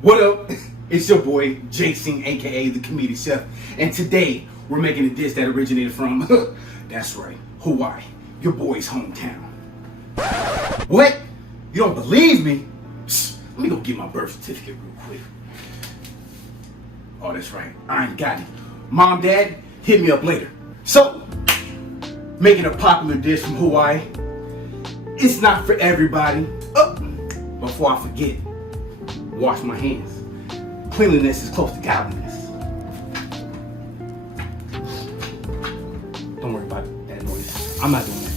What up? It's your boy Jey Sing, aka the comedian chef, and today we're making a dish that originated from that's right, Hawaii, your boy's hometown. What? You don't believe me? Psst, let me go get my birth certificate real quick. Oh, that's right, I ain't got it. Mom, Dad, hit me up later. So, making a popular dish from Hawaii. It's not for everybody. Before I forget, wash my hands. Cleanliness is close to godliness. Don't worry about that noise. I'm not doing that.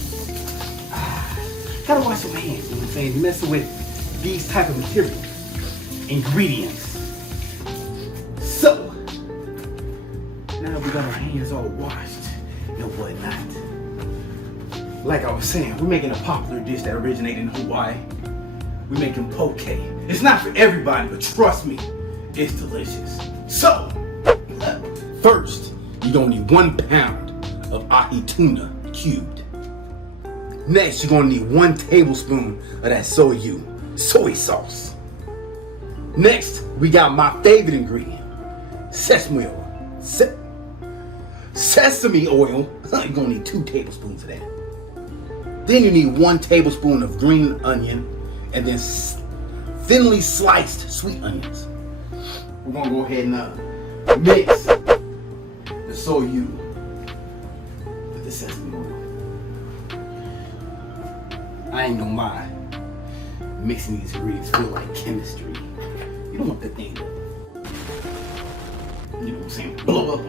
Gotta wash your hands, you know what I'm saying? Messing with these type of materials, ingredients. So, now we got our hands all washed and whatnot. Like I was saying, we're making a popular dish that originated in Hawaii. We're making poke. It's not for everybody, but trust me, it's delicious. So, first, you're gonna need 1 pound of Ahi Tuna cubed. Next, you're gonna need 1 tablespoon of that soy sauce. Next, we got my favorite ingredient, sesame oil. Sesame oil, you're gonna need 2 tablespoons of that. Then you need 1 tablespoon of green onion and then thinly sliced sweet onions. We're gonna go ahead and mix the soyu with the sesame oil. I ain't gonna lie, mixing these ingredients feel like chemistry. You don't want that thing to, you know what I'm saying, blow up on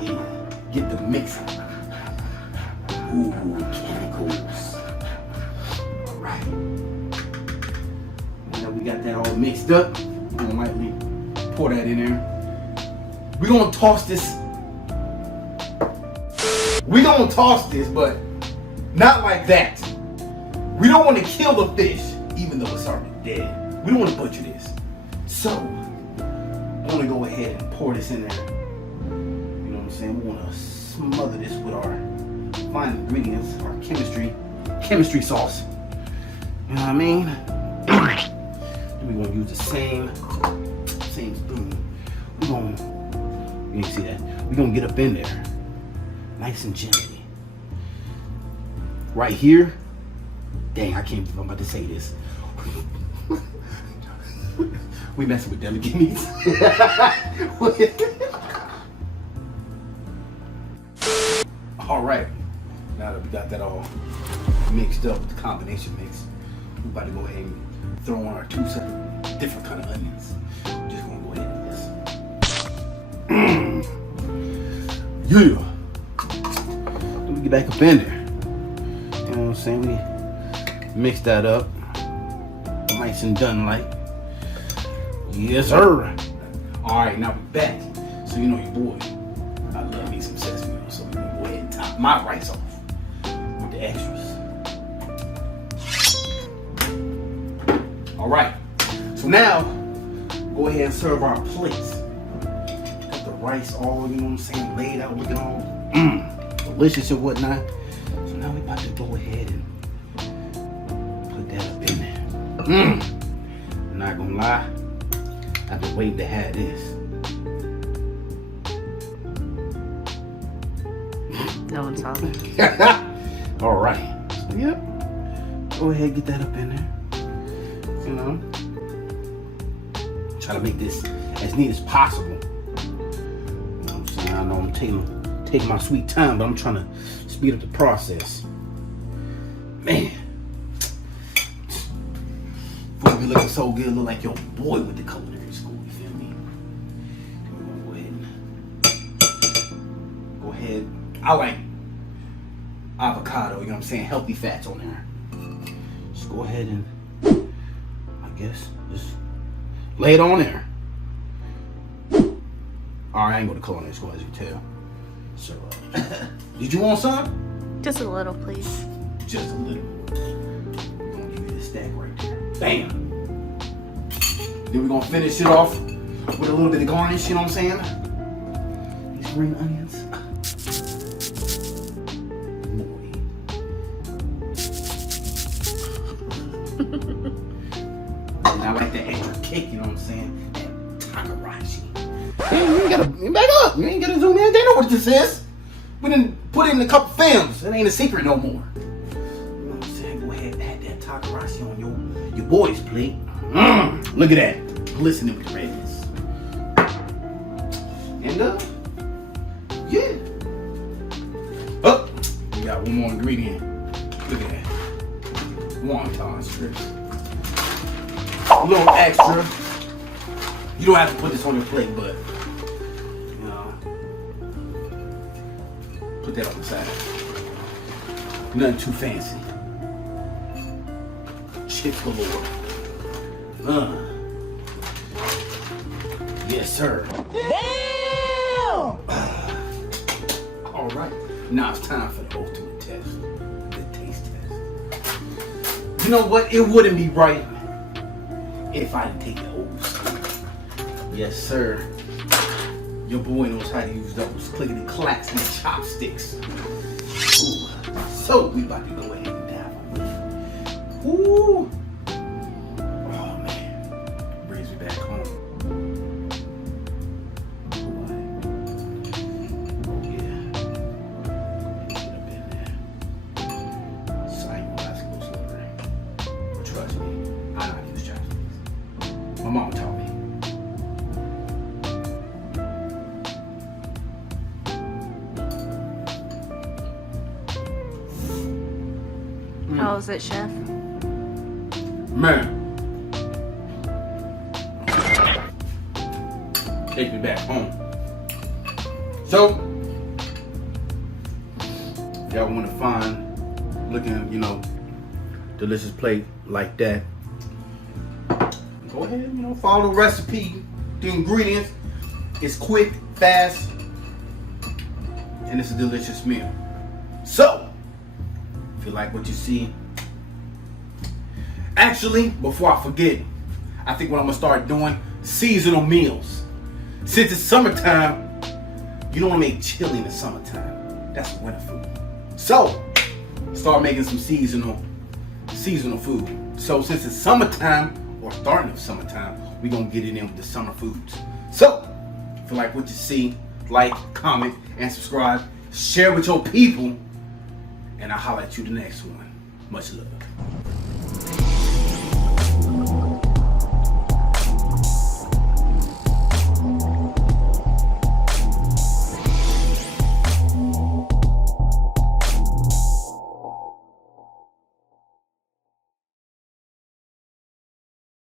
you. Yeah, get the mixing. Ooh, chemicals. Alright. Now we got that all mixed up. We're gonna lightly pour that in there. We're gonna toss this. We're gonna toss this, but not like that. We don't want to kill the fish, even though it's already dead. We don't want to butcher this. So, I want to go ahead and pour this in there. You know what I'm saying? We want to smother this with our fine ingredients, our chemistry sauce. You know what I mean? Then we're gonna use the same spoon. You can see that. We're gonna get up in there, nice and gently. Right here. Dang, I can't believe I'm about to say this. We messing with delicate meats. All right. Now that we got that all mixed up with the combination mix, we're about to go ahead and throw on our 2 separate, different kind of onions. We're just gonna go ahead and this. Yeah. Let me get back up in there. You know what I'm saying? We mix that up, nice and done like. Yes, sir. All right, now we're back. So you know your boy, I love me some sesame oil, so we're gonna go ahead and top my rice off with the extras. All right, so now go ahead and serve our plates. Got the rice all, you know what I'm saying, laid out, looking all delicious and whatnot. So now we're about to go ahead and put that up in there. I'm not gonna lie, I've been waiting to have this. No one saw that. All right. So, yep. Go ahead, get that up in there. You know, try to make this as neat as possible. You know what I'm saying? I know I'm taking my sweet time, but I'm trying to speed up the process. Man, before we looking so good, look like your boy with the culinary school. You feel me? We're gonna go ahead. I like avocado, you know what I'm saying? Healthy fats on there. Just go ahead and, I guess, just lay it on there. Alright, I ain't gonna culinary school, as you can tell. So, did you want some? Just a little, please. Just a little. I'm gonna give you this stack right there. Bam! Then we're gonna finish it off with a little bit of garnish, you know what I'm saying? These green onions. Now like that extra kick, you know what I'm saying? That takarashi. You ain't gotta back up. You ain't gotta zoom in. They know what this is. We done put it in a couple films. It ain't a secret no more. You know what I'm saying? Go ahead and add that takarashi on your boy's plate. Look at that. Glistening with redness. And yeah. Oh, we got one more ingredient. Look at that. Wonton strips. A little extra. You don't have to put this on your plate, but you know, put that on the side. Nothing too fancy. Chips galore. Yes, sir. Damn! All right. Now it's time for the ultimate test. The taste test. You know what? It wouldn't be right if I didn't take the old school. Yes, sir. Your boy knows how to use those clickety clacks and chopsticks. Ooh. So we about to go ahead and dive on it. Ooh. Oh man. Brings me back home. Oh yeah. Get up in there. Sight-wise goes slower. Trust me, I know how to use chopsticks. My mom taught me. How is it, Chef? Man. Take me back home. So, y'all want to find looking, you know, delicious plate like that. Go ahead, you know, follow the recipe, the ingredients. It's quick, fast, and it's a delicious meal. So, if you like what you see, actually, before I forget, I think what I'm gonna start doing, seasonal meals. Since it's summertime, you don't wanna make chili in the summertime. That's winter food. So, start making some seasonal food. So since it's summertime, or starting of summertime, we're gonna get it in with the summer foods. So, if you like what you see, like, comment, and subscribe. Share with your people. And I'll holler at you the next one. Much love.